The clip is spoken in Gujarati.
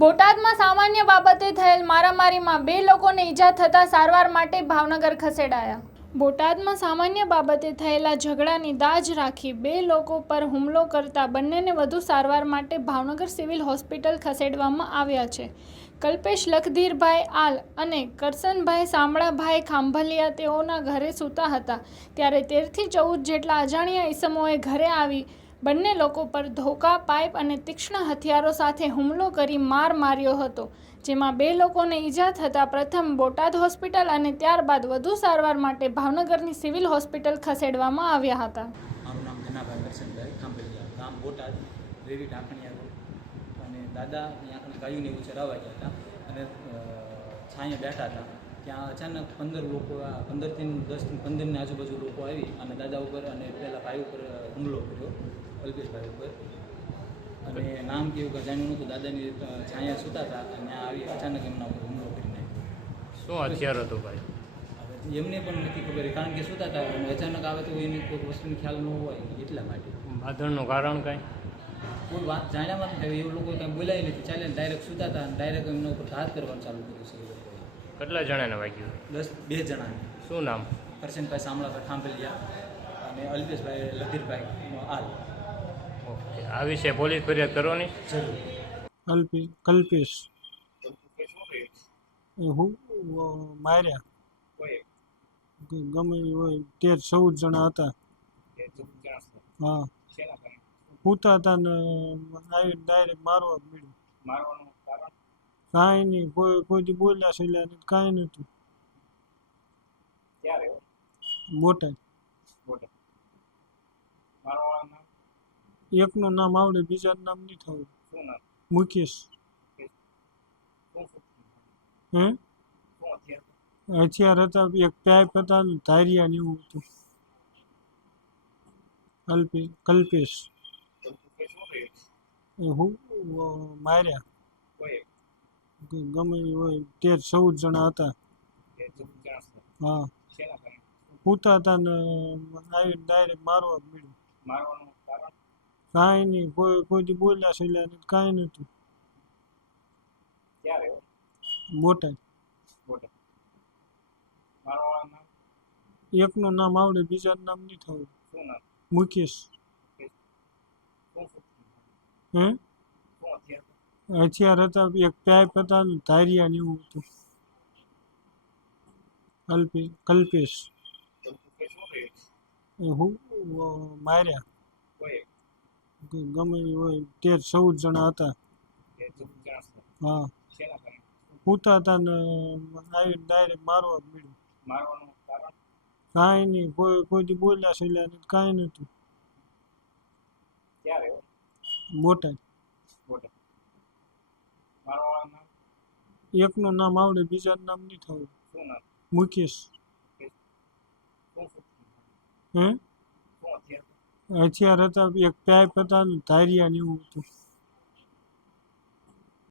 બોટાદમાં સામાન્ય બાબતે થયેલ મારામારીમાં 2 લોકોને ઈજા થતાં સારવાર માટે ભાવનગર ખસેડાયા. બોટાદમાં સામાન્ય બાબતે થયેલા ઝઘડાની દાજ રાખી 2 લોકો પર હુમલો કરતા બંનેને વધુ સારવાર માટે ભાવનગર સિવિલ હોસ્પિટલ ખસેડવામાં આવ્યા છે. કલ્પેશ લખધીરભાઈ આલ અને કરસનભાઈ શામળાભાઈ ખાંભલિયા તેઓના ઘરે સૂતા હતા ત્યારે 13 થી 14 જેટલા અજાણ્યા ઈસમોએ ઘરે આવી બંને લોકો પર ધોકા, પાઇપ અને તીક્ષ્ણ હથિયારો સાથે હુમલો કરી માર માર્યો હતો, જેમાં 2 લોકોને ઈજા થતાં પ્રથમ બોટાદ હોસ્પિટલ અને ત્યારબાદ વધુ સારવાર માટે ભાવનગરની સિવિલ હોસ્પિટલ ખસેડવામાં આવ્યા હતા. મારું નામ ધનાભાઈ કરસનભાઈ ખાંભલિયા, ગામ બોટાદ, રેવી ઢાંકણિયા રોડ. અને દાદા અહીંયા ગાયોને એવું ચરાવવા ગયા હતા અને છાંયે બેઠા હતા. ત્યાં અચાનક 15 લોકો 15 થી 10 થી 15ની આજુબાજુ લોકો આવી અને દાદા ઉપર અને પેલા ભાઈ ઉપર હુમલો કર્યો, કલ્પેશભાઈ ઉપર. અને નામ કેવું કે જાણ્યું નહોતું. દાદાની છાંયા સૂતા હતા અને આવી અચાનક એમના ઉપર હુમલો કરી નાખ્યો. શું હથિયાર હતું ભાઈ? હવે એમને પણ નથી ખબર, કારણ કે સૂતા હતા અને અચાનક આવે તો એની કોઈ વસ્તુનો ખ્યાલ ન હોય એટલા માટે. બાંધણનું કારણ કાંઈ? કોઈ વાત જાણ્યામાં નથી થયું. એ લોકો કાંઈ બોલાય નથી, ચાલે ડાયરેક્ટ સૂતા હતા અને ડાયરેક્ટ એમના ઉપર ઘાત કરવાનું ચાલુ કર્યું છે. કેટલા જણાને વાગ્યું? 2 જણાને. શું નામ? કરશનભાઈ શામળાભાઈ ખાંભલિયા અને અલ્પેશભાઈ લધીરભાઈ આલ. ઓકે, આ વિશે પોલીસ ફરિયાદ કરવાની? જરૂર. કલ્પેશ હું માર્યા ગમે એ હોય, 13-14 જણા હતા. હા, પૂતા હતા ને આવીને ડાયરેક્ટ મારવા જ મળ્યું. કાંઈ નહીં, કોઈ બોલ્યા છેલ્લા નથી, કાંઈ નહોતું. બોટાદ. એકનું નામ આવડે, બીજાનું નામ નહીં થવું. મુકેશ. હથિયાર હતા, એક પાઇપ હતા ને ધારિયા ને એવું હતું. કલ્પેશ હું માર્યા ગમે એ હોય, 13-14 જણા હતા. હા, પૂતા હતા ને આવીને ડાયરેક્ટ મારવા જ મળ્યું. કાંઈ નહીં, કોઈ બોલ્યા છેલ્લા નથી, કાંઈ નહોતું. બોટાદ. એકનું નામ આવડે, બીજાનું નામ નહીં થવું. મુકેશ. હથિયાર હતા, એક પાઇપ હતા ને ધારિયા ને એવું હતું. કલ્પેશ હું માર્યા ગમે એ હોય, 13-14 જણા હતા. હા, પૂતા હતા ને આવીને ડાયરેક્ટ મારવા જ મળ્યું. કાંઈ નહીં, કોઈ બોલ્યા છેલ્લા નથી, કાંઈ નહોતું. બોટાદ. એકનું નામ આવડે, બીજાનું નામ નહીં થવું. મુકેશ. હથિયાર હતા, એક પાઇપ હતા ને ધારિયા ને એવું હતું.